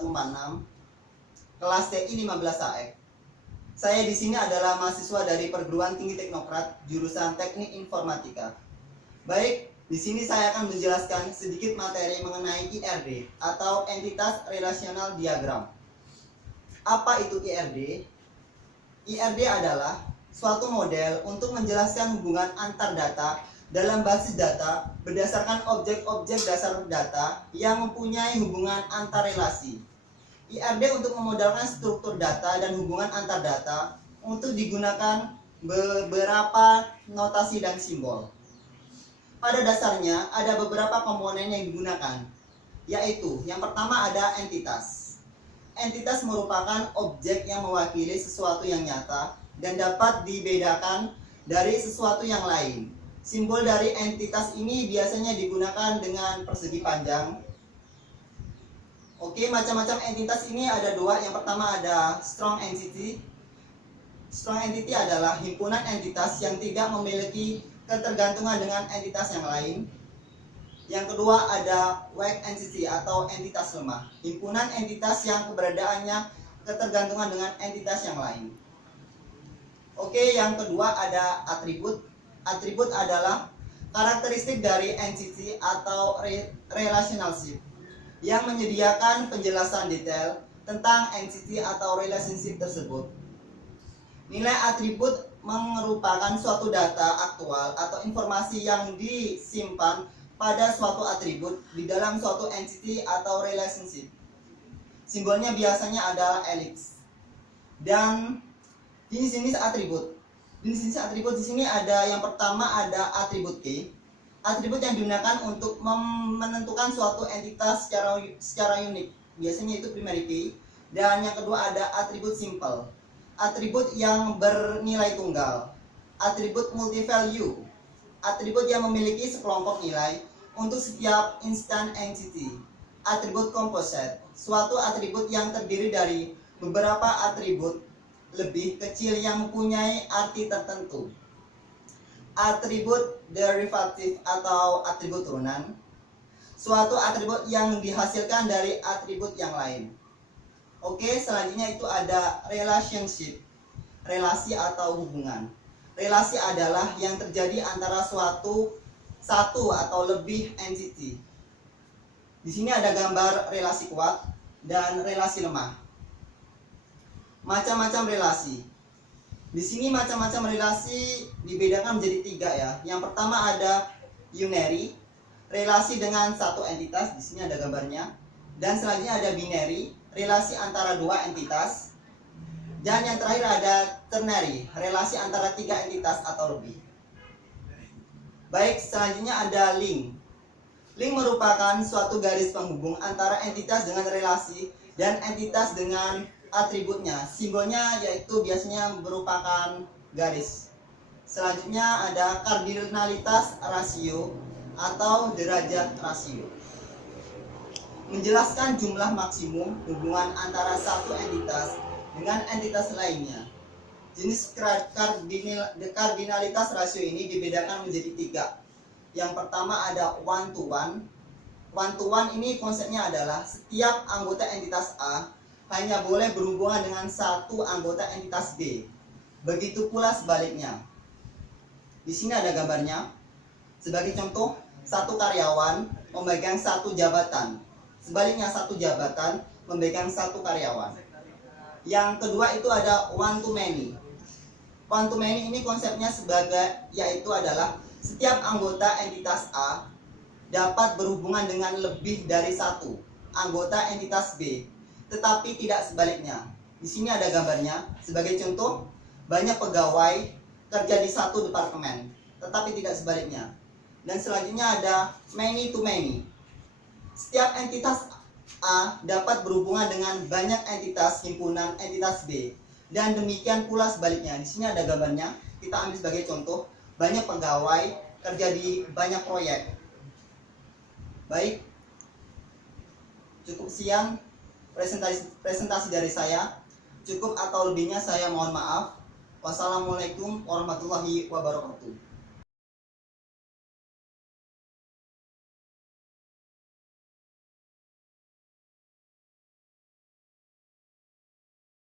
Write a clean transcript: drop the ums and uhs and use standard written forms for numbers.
146 kelas TI 15 AEK. Saya di sini adalah mahasiswa dari Perguruan Tinggi Teknokrat jurusan Teknik Informatika. Baik, di sini saya akan menjelaskan sedikit materi mengenai IRD atau Entitas Relational Diagram. Apa itu IRD? IRD adalah suatu model untuk menjelaskan hubungan antar data dalam basis data berdasarkan objek-objek dasar data yang mempunyai hubungan antar relasi. IRD untuk memodalkan struktur data dan hubungan antar data untuk digunakan beberapa notasi dan simbol. Pada dasarnya ada beberapa komponen yang digunakan, yaitu yang pertama ada entitas. Entitas merupakan objek yang mewakili sesuatu yang nyata dan dapat dibedakan dari sesuatu yang lain. Simbol dari entitas ini biasanya digunakan dengan persegi panjang. Oke, macam-macam entitas ini ada dua. Yang pertama ada strong entity. Strong entity adalah himpunan entitas yang tidak memiliki ketergantungan dengan entitas yang lain. Yang kedua ada weak entity atau entitas lemah. Himpunan entitas yang keberadaannya ketergantungan dengan entitas yang lain. Oke, yang kedua ada atribut. Atribut adalah karakteristik dari entity atau relationship yang menyediakan penjelasan detail tentang entity atau relationship tersebut. Nilai atribut merupakan suatu data aktual atau informasi yang disimpan pada suatu atribut di dalam suatu entity atau relationship. Simbolnya biasanya adalah ellipse. Dan jenis-jenis atribut. Jenis-jenis atribut di sini ada yang pertama ada atribut key. Atribut yang digunakan untuk menentukan suatu entitas secara unik. Biasanya itu primary key. Dan yang kedua ada atribut simple. Atribut yang bernilai tunggal. Atribut multi-value. Atribut yang memiliki sekelompok nilai untuk setiap instant entity. Atribut composite. Suatu atribut yang terdiri dari beberapa atribut lebih kecil yang mempunyai arti tertentu. Atribut derivatif atau atribut turunan. Suatu atribut yang dihasilkan dari atribut yang lain. Oke, selanjutnya itu ada relationship. Relasi atau hubungan. Relasi adalah yang terjadi antara satu atau lebih entity. Di sini ada gambar relasi kuat dan relasi lemah. Macam-macam relasi. Di sini macam-macam relasi dibedakan menjadi tiga ya. Yang pertama ada unary, relasi dengan satu entitas. Di sini ada gambarnya. Dan selanjutnya ada binary, relasi antara dua entitas. Dan yang terakhir ada ternary, relasi antara tiga entitas atau lebih. Baik, selanjutnya ada link. Link merupakan suatu garis penghubung antara entitas dengan relasi dan entitas dengan atributnya. Simbolnya yaitu biasanya merupakan garis. Selanjutnya ada kardinalitas rasio atau derajat rasio. Menjelaskan jumlah maksimum hubungan antara satu entitas dengan entitas lainnya. Jenis kardinalitas rasio ini dibedakan menjadi tiga. Yang pertama ada one to one. One to one ini konsepnya adalah setiap anggota entitas A hanya boleh berhubungan dengan satu anggota entitas B. Begitu pula sebaliknya. Di sini ada gambarnya. Sebagai contoh, satu karyawan memegang satu jabatan. Sebaliknya satu jabatan memegang satu karyawan. Yang kedua itu ada one to many. One to many ini konsepnya yaitu adalah setiap anggota entitas A dapat berhubungan dengan lebih dari satu anggota entitas B, tetapi tidak sebaliknya. Di sini ada gambarnya. Sebagai contoh, banyak pegawai kerja di satu departemen, tetapi tidak sebaliknya. Dan selanjutnya ada many to many. Setiap entitas A dapat berhubungan dengan banyak entitas himpunan entitas B, dan demikian pula sebaliknya. Di sini ada gambarnya. Kita ambil sebagai contoh, banyak pegawai kerja di banyak proyek. Baik, cukup sekian presentasi dari saya. Cukup atau lebihnya saya mohon maaf. Wassalamualaikum warahmatullahi wabarakatuh.